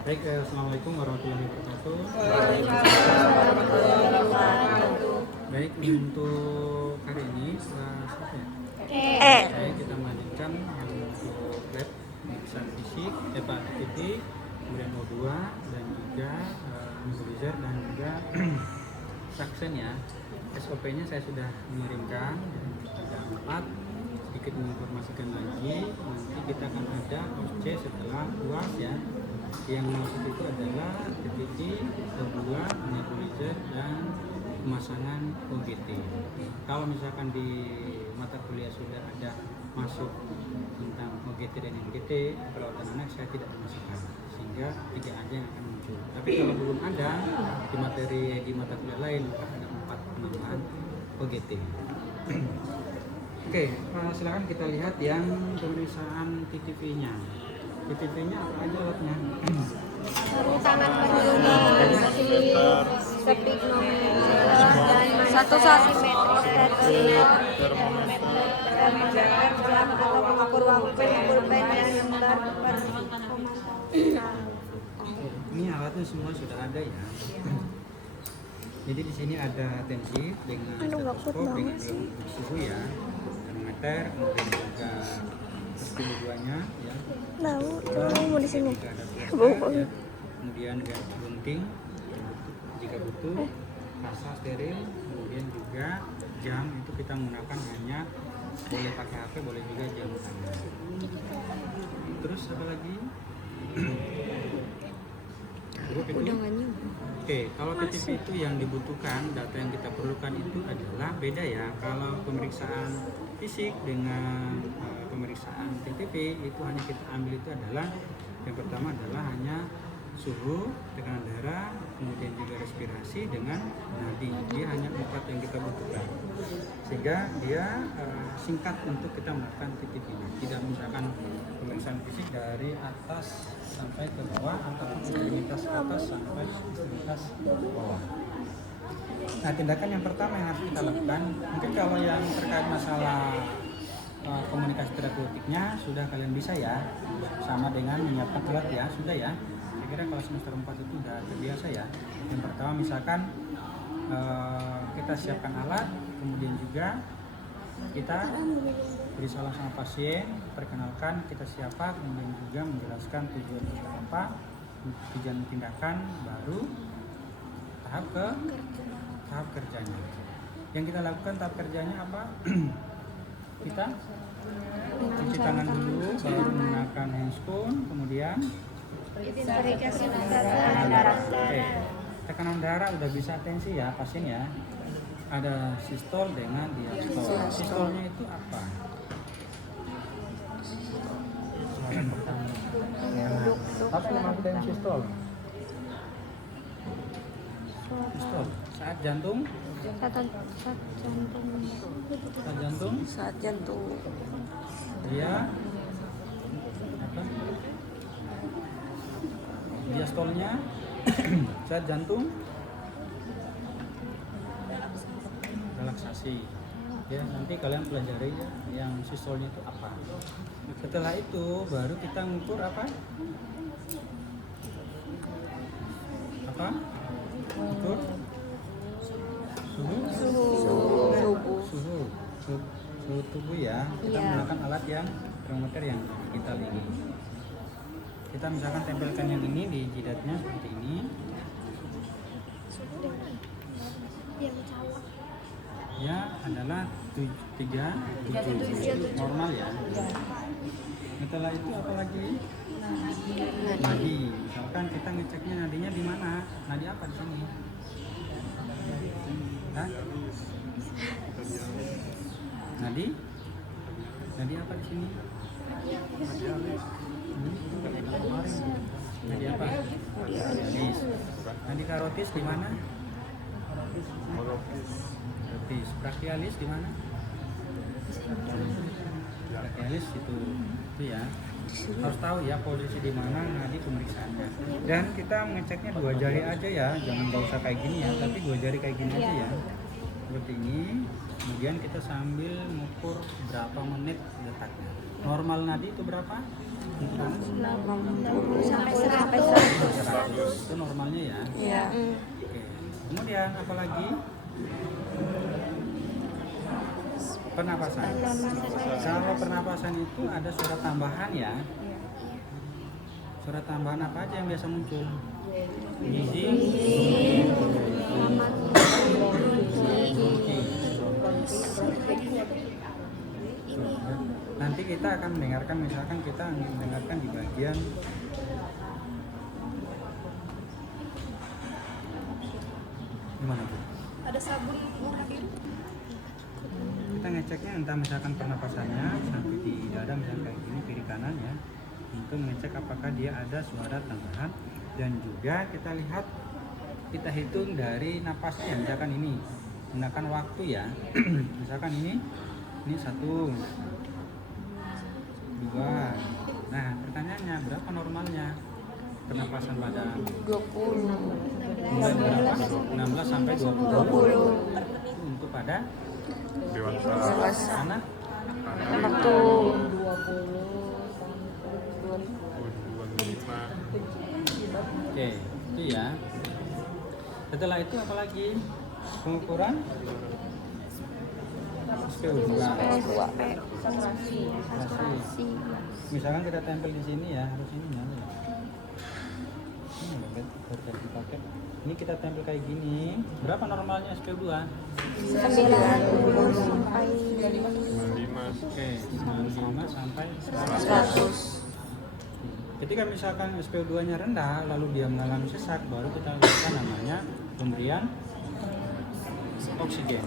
Baik, assalamualaikum warahmatullahi wabarakatuh. Baik, untuk hari ini kelas apa ya? Baik, kita melanjutkan untuk lab pemeriksaan fisik, TTP, kemudian O2 dan juga nebulizer dan juga saksen ya. SOP-nya saya sudah mengirimkan ada 4. Sedikit menginformasikan lagi, nanti kita akan ada OSC setelah UAS ya. Yang maksud itu adalah TTP, O2, nebulizer dan pemasangan OGT. Kalau misalkan di mata kuliah sudah ada masuk tentang OGT dan NGT, perawatan anak saya tidak memasukkan, sehingga tidak ada yang akan muncul. Tapi kalau belum ada di materi di mata kuliah lain, maka ada 4 penambahan OGT. Oke, silakan kita lihat yang pemeriksaan TTP-nya. TTP-nya apa aja alatnya? Sarung tangan pelindung, satu Ini alatnya semua sudah ada ya. Jadi di sini ada tensi dengan stetoskop dengan suhu ya, termometer, kemudian juga keduanya ya. mau di sini. Ya. Kemudian gunting jika butuh, kasa steril, kemudian juga jam itu kita menggunakan hanya boleh pakai HP, boleh juga jam tangan. Terus apa lagi? Udah nggak nyampe. Oke, kalau TTP itu yang dibutuhkan, data yang kita perlukan itu adalah beda ya. Kalau pemeriksaan fisik dengan pemeriksaan TTP itu hanya kita ambil itu adalah yang pertama adalah hanya suhu, tekanan darah, kemudian juga respirasi dengan nadi. Dia hanya 4 yang kita butuhkan, sehingga dia singkat untuk kita melakukan TTP. Tidak misalkan pemeriksaan fisik dari atas sampai ke bawah ataupun ekstremitas atas sampai ekstremitas bawah. Nah, tindakan yang pertama yang harus kita lakukan, mungkin kalau yang terkait masalah komunikasi terapeutiknya sudah kalian bisa ya, sama dengan menyiapkan alat ya, sudah ya. Saya kira kalau semester 4 itu sudah terbiasa ya. Yang pertama misalkan kita siapkan alat, kemudian juga kita berbicara sama pasien, perkenalkan kita siapa, kemudian juga menjelaskan tujuan kita apa, tujuan tindakan, baru tahap kerjanya. Yang kita lakukan tahap kerjanya apa? Kita cuci tangan dulu, baru menggunakan handscoon, kemudian tekanan darah. Oke. Tekanan darah udah bisa tensi ya pasien ya. Ada sistol dengan diastol. Sistolnya itu apa? Apa yang maksudnya sistol? Sistol saat jantung. Saat jantung. Dia apa? Diastolnya saat jantung relaksasi. Ya, nanti kalian pelajari ya yang sistolnya itu apa. Setelah itu baru kita ngukur apa? Ukur suhu tubuh ya. Kita menggunakan alat yang termometer yang digital ini. Kita misalkan tempelkan yang ini di jidatnya seperti ini. Ya adalah 37 normal ya. Setelah itu apa lagi? Nadi. Misalkan kita ngeceknya nadinya di mana? Nadi apa di sini? Hah? Nadi apa di sini? Nadi apa? Karotis. Nadi karotis di mana? Karotis. Brachialis di mana? Brachialis itu ya. Harus tahu ya posisi di mana nadi pemeriksaannya. Dan kita mengeceknya 2 jari aja ya, jangan nggak usah kayak gini ya, tapi 2 jari kayak gini aja ya. Seperti ini. Kemudian kita sambil mengukur berapa menit detaknya. Normal nadi itu berapa? sampai 100. itu normalnya ya. Iya. Oke. Kemudian apa lagi? Pernapasan. Kalau pernapasan itu ada suara tambahan ya. Suara tambahan apa aja yang biasa muncul? Gizi. Nanti kita akan mendengarkan, misalkan kita mendengarkan di bagian gimana Bu? Ada sabun warna biru. Kita ngeceknya entah misalkan pernapasannya sampai di dada misalkan kayak gini kiri kanan ya, untuk mengecek apakah dia ada suara tambahan, dan juga kita lihat, kita hitung dari napasnya, misalkan ini gunakan waktu ya. Misalkan ini 1 2. Nah pertanyaannya berapa normalnya pernapasan pada 20. mulai berapa? 16 sampai 20 untuk pada Dewasa. anak. Anak tuh 25. Oke, itu ya. Setelah itu apalagi pengukuran SpO2. Saturasi. Misalkan kita tempel di sini ya, harus ini ya. Ini baru dipakai. Ini kita tempel kayak gini. Berapa normalnya SpO2? 90 sampai 55. Oke, 95 sampai 100. Ketika misalkan SpO2-nya rendah, lalu dia mengalami sesak, baru kita lakukan namanya pemberian oksigen.